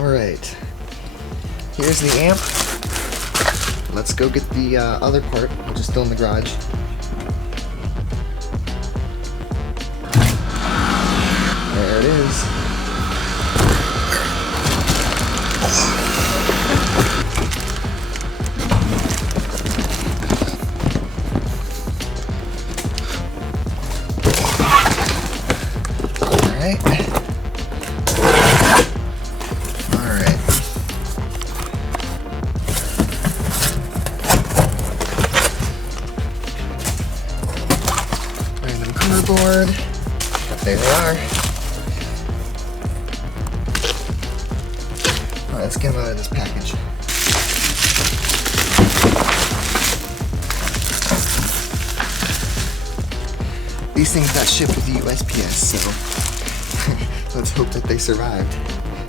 Alright, here's the amp. Let's go get the other part, which is still in the garage. There it is. Alright. Random cardboard. There they are. Alright, let's get them out of this package. These things got shipped with the USPS, so let's hope that they survived.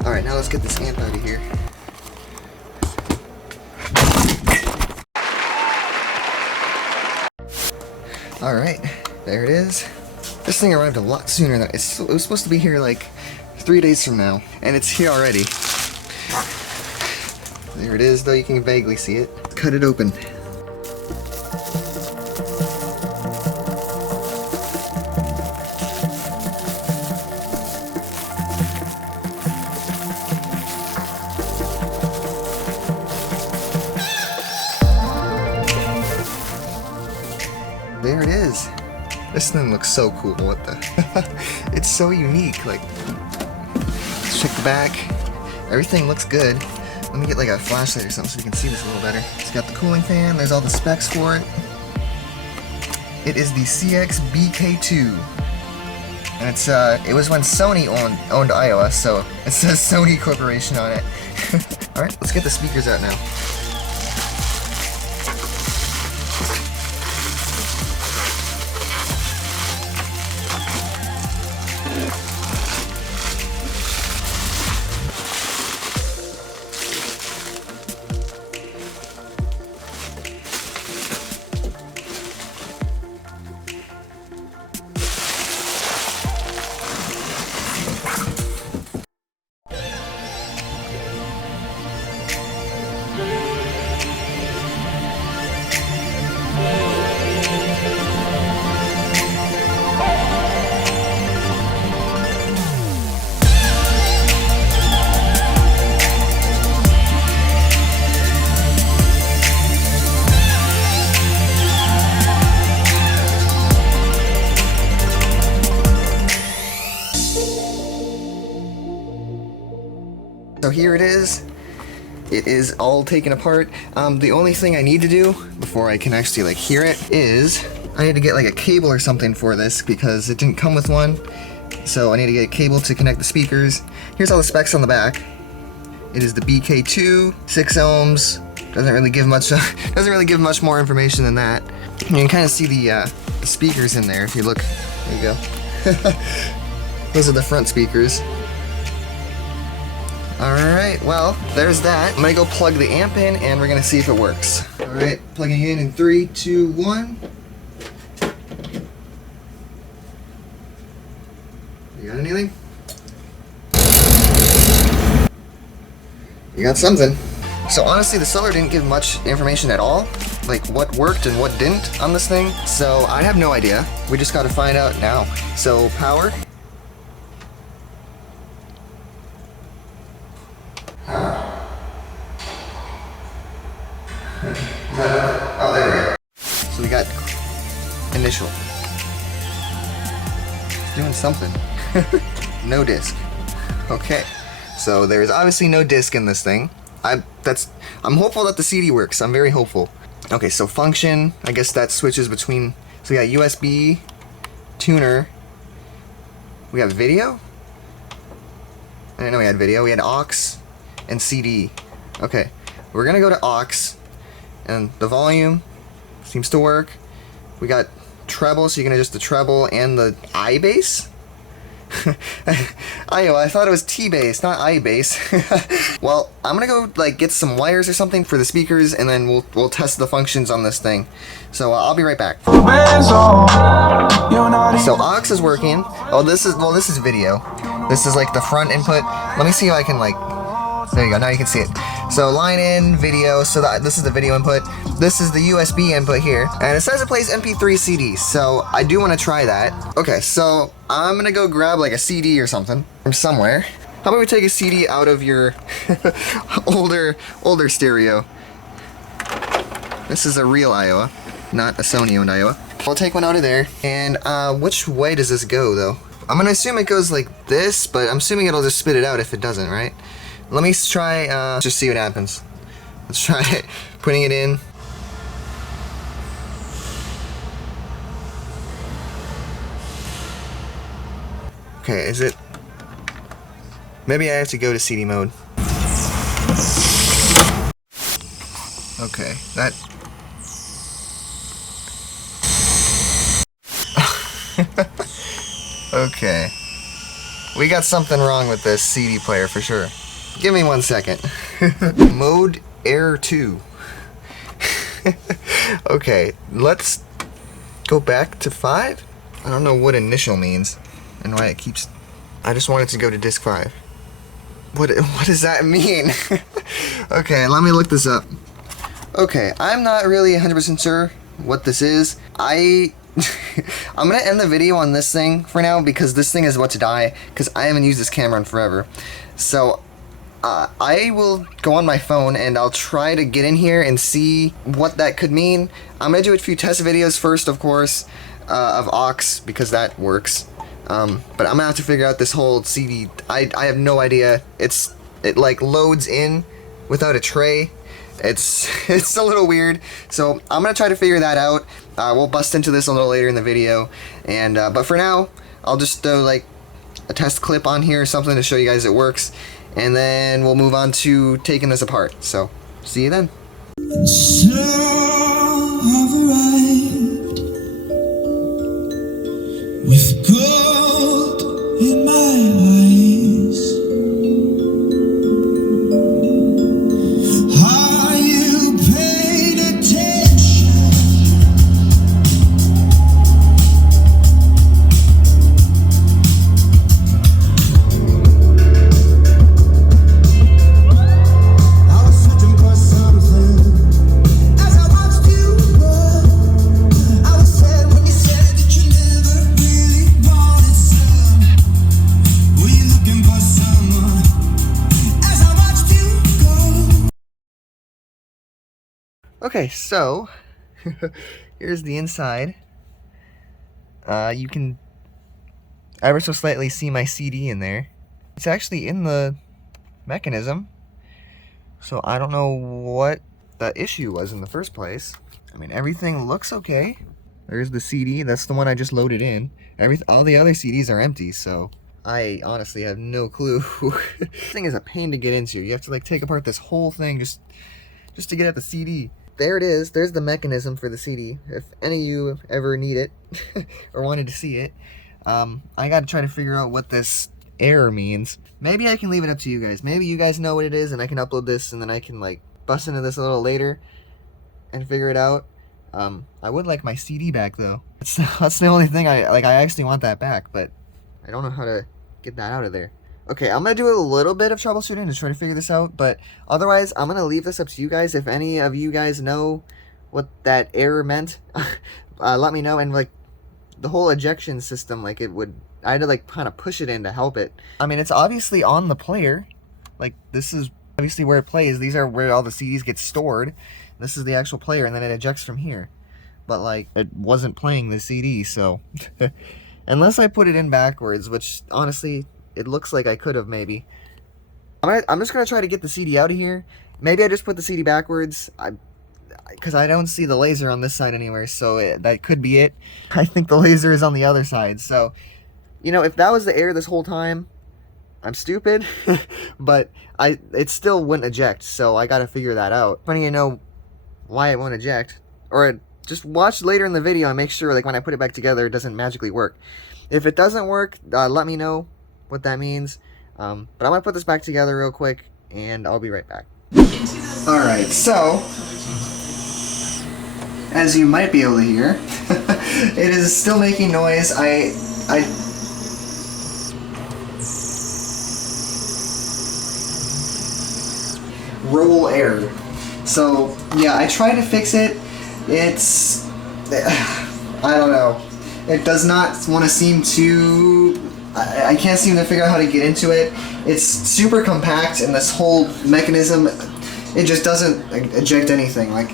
Alright, now let's get this amp out of here. Alright, there it is. This thing arrived a lot sooner than it was supposed to be here like 3 days from now, and it's here already. There it is, though you can vaguely see it. Cut it open. There it is. This thing looks so cool. What the? It's so unique. Like, let's check the back. Everything looks good. Let me get like a flashlight or something so we can see this a little better. It's got the cooling fan. There's all the specs for it. It is the BK2, and it's it was when Sony owned Aiwa, so it says Sony Corporation on it. All right, let's get the speakers out now. So here it is. It is all taken apart. The only thing I need to do before I can actually like hear it is I need to get like a cable or something for this because it didn't come with one. So I need to get a cable to connect the speakers. Here's all the specs on the back. It is the BK2, 6 ohms. Doesn't really give much more information than that. You can kind of see the speakers in there if you look. There you go. Those are the front speakers. Alright, well, there's that. I'm gonna go plug the amp in and we're gonna see if it works. Alright, plugging in 3, 2, 1. You got anything? You got something. So honestly, the seller didn't give much information at all, like what worked and what didn't on this thing. So I have no idea. We just gotta find out now. So power. Oh, there we go. So we got initial. It's doing something. No disc. Okay. So there's obviously no disc in this thing. I'm hopeful that the CD works. I'm very hopeful. Okay, so function, I guess that switches between, so we got USB, tuner, we got video? I didn't know we had video. We had aux and CD. Okay, we're gonna go to aux, and the volume seems to work. We got treble, so you can adjust the treble and the I bass. I thought it was T bass, not I bass. Well, I'm gonna go like get some wires or something for the speakers, and then we'll test the functions on this thing. So I'll be right back. So aux is working. Oh, this is video. This is like the front input. Let me see if I can like There you go, now you can see it. So line in, video, so this is the video input. This is the USB input here. And it says it plays MP3 CDs, so I do want to try that. Okay, so I'm gonna go grab like a CD or something from somewhere. How about we take a CD out of your older stereo? This is a real Aiwa, not a Sony-owned Aiwa. I'll take one out of there. And which way does this go though? I'm gonna assume it goes like this, but I'm assuming it'll just spit it out if it doesn't, right? Let me try, just see what happens. Let's try it, putting it in. Okay, is it? Maybe I have to go to CD mode. Okay, that. Okay. We got something wrong with this CD player for sure. Give me 1 second. Mode error 2. Okay, let's go back to 5. I don't know what initial means and why it keeps. I just wanted to go to disk 5. What does that mean? Okay, let me look this up. Okay, I'm not really 100% sure what this is. I'm gonna end the video on this thing for now because this thing is about to die because I haven't used this camera in forever. So I will go on my phone and I'll try to get in here and see what that could mean. I'm gonna do a few test videos first, of course, of aux because that works. But I'm gonna have to figure out this whole CD. I have no idea. It like loads in without a tray. It's a little weird. So I'm gonna try to figure that out. We'll bust into this a little later in the video. And but for now, I'll just do like a test clip on here or something to show you guys it works. And then we'll move on to taking this apart. So see you then. So I've arrived with gold in my eyes. Are you paying attention? I was searching for something as I watched you run. I was sad when you said that you never really wanted some. Were you looking for someone as I watched you go? Okay, so here's the inside. You can ever so slightly see my CD in there. It's actually in the mechanism, so I don't know what the issue was in the first place. I mean, everything looks okay. There's the CD, that's the one I just loaded in. All the other CDs are empty, so I honestly have no clue. This thing is a pain to get into. You have to like take apart this whole thing just to get at the CD. There it is. There's the mechanism for the CD. If any of you ever need it or wanted to see it, I got to try to figure out what this error means. Maybe I can leave it up to you guys. Maybe you guys know what it is and I can upload this and then I can like bust into this a little later and figure it out. I would like my CD back though. That's the only thing I actually want that back, but I don't know how to get that out of there. Okay, I'm going to do a little bit of troubleshooting to try to figure this out, but otherwise, I'm going to leave this up to you guys. If any of you guys know what that error meant, let me know. And, like, the whole ejection system, like, I had to, like, kind of push it in to help it. I mean, it's obviously on the player. Like, this is obviously where it plays. These are where all the CDs get stored. This is the actual player, and then it ejects from here. But, like, it wasn't playing the CD, so... Unless I put it in backwards, which, honestly... It looks like I could have, maybe. I'm just going to try to get the CD out of here. Maybe I just put the CD backwards. Because I don't see the laser on this side anywhere, so that could be it. I think the laser is on the other side. So, you know, if that was the error this whole time, I'm stupid. But it still wouldn't eject, so I got to figure that out. If any of you know why it won't eject, or just watch later in the video and make sure, like, when I put it back together, it doesn't magically work. If it doesn't work, let me know what that means. But I'm gonna put this back together real quick and I'll be right back. Alright, so as you might be able to hear, it is still making noise. roll error. So yeah, I tried to fix it. It's I don't know. It does not want to seem to. I can't seem to figure out how to get into it. It's super compact, and this whole mechanism, it just doesn't eject anything. Like,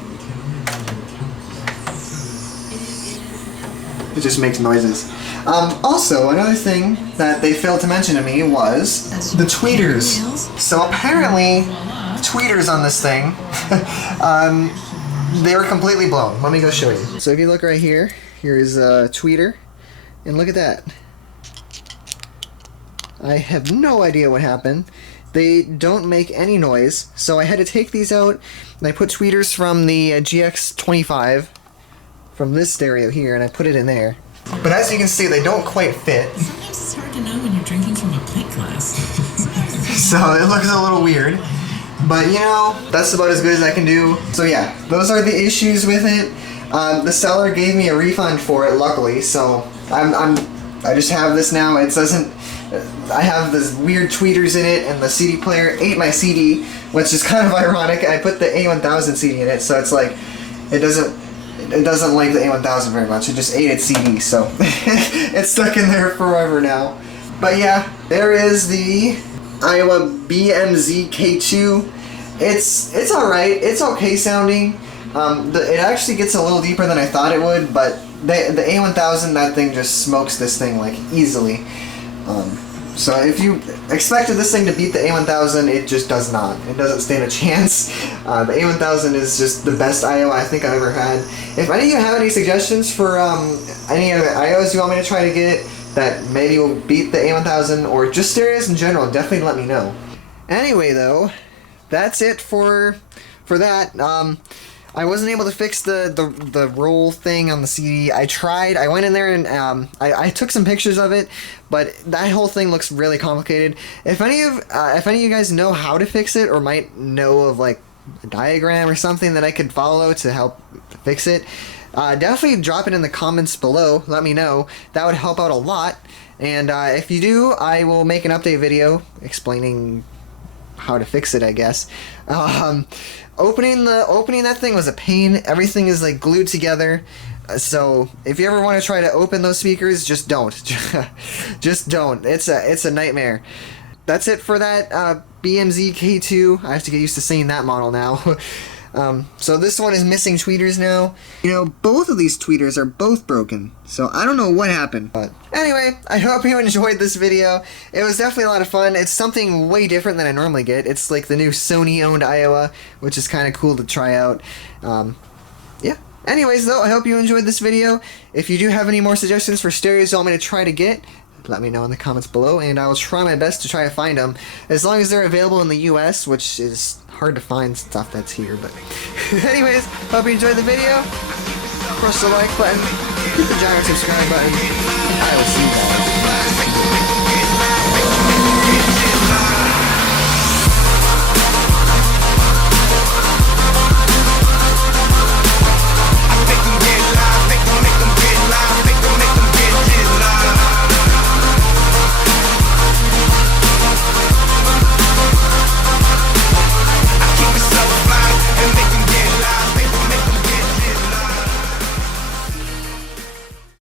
it just makes noises. Also, another thing that they failed to mention to me was the tweeters. So apparently, tweeters on this thing, they were completely blown. Let me go show you. So if you look right here, here's a tweeter, and look at that. I have no idea what happened. They don't make any noise, so I had to take these out, and I put tweeters from the GX25 from this stereo here, and I put it in there. But as you can see, they don't quite fit. Sometimes it's hard to know when you're drinking from a pint glass. So it looks a little weird. But you know, that's about as good as I can do. So yeah, those are the issues with it. The seller gave me a refund for it, luckily, so I just have this now. It doesn't. I have this weird tweeters in it, and the CD player ate my CD, which is kind of ironic. I put the A1000 CD in it, so it's like it doesn't like the A1000 very much. It just ate its CD, so it's stuck in there forever now. But yeah, there is the Aiwa BMZ-K2. It's alright. It's okay sounding. It actually gets a little deeper than I thought it would, but the A1000, that thing just smokes this thing like easily. So if you expected this thing to beat the A1000, it just does not. It doesn't stand a chance. The A1000 is just the best Aiwa I think I've ever had. If any of you have any suggestions for any other Aiwas you want me to try to get that maybe will beat the A1000, or just stereos in general, definitely let me know. Anyway though, that's it for that. I wasn't able to fix the roll thing on the CD. I tried. I went in there and I took some pictures of it, but that whole thing looks really complicated. If any of you guys know how to fix it, or might know of like a diagram or something that I could follow to help fix it, definitely drop it in the comments below. Let me know. That would help out a lot. And if you do, I will make an update video explaining how to fix it, I guess. Opening that thing was a pain. Everything is like glued together. So if you ever want to try to open those speakers, just don't. Just don't. It's a nightmare. That's it for that BMZ-K2. I have to get used to saying that model now. So this one is missing tweeters now. You know, both of these tweeters are both broken, so I don't know what happened. But anyway, I hope you enjoyed this video. It was definitely a lot of fun. It's something way different than I normally get. It's like the new Sony-owned Aiwa, which is kind of cool to try out. Yeah. Anyways, though, I hope you enjoyed this video. If you do have any more suggestions for stereos you want me to try to get, let me know in the comments below, and I will try my best to try to find them, as long as they're available in the US, which is hard to find stuff that's here. But anyways, hope you enjoyed the video. Press the like button, hit the giant subscribe button. I will see you guys.